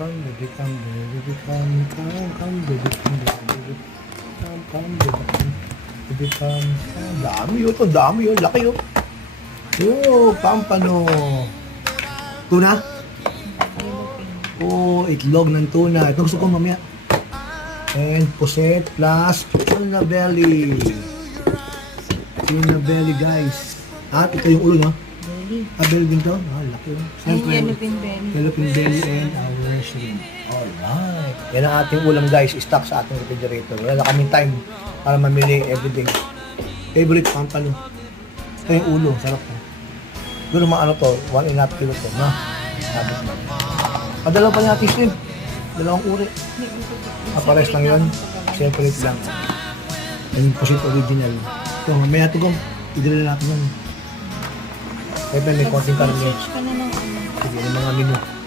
come, baby, come, baby, come, baby, come, baby, come, baby, come. Dami yun, ang dami yun, laki yun. Oh, pampano. Tuna? Oh, itlog ng tuna. Ito gusto ko mamaya. And puset plus tuna belly. Tuna belly, guys. At ito yung ulo, no? Belly. Belly din to? Laki yun. Siyempre, Yellowfin belly. Yellowfin belly and our shrimp. Alright. Yan ang ating ulam, guys. Stock sa ating refrigerator. Wala na kaming time para mamili everyday. Favorite pampano. Ito yung ulo. Sarap na. Doon naman ano to, 1.5 kilo to, na? Sabi ko. Padalaw pa natin shrimp. Dalawang uri. Pares lang yun. Separate lang. Yan yung pusit original. Ito, mamaya ito kung i-grill natin yun. Ito may konting karne. Search ka na ng ano. Sige, yung mga menu.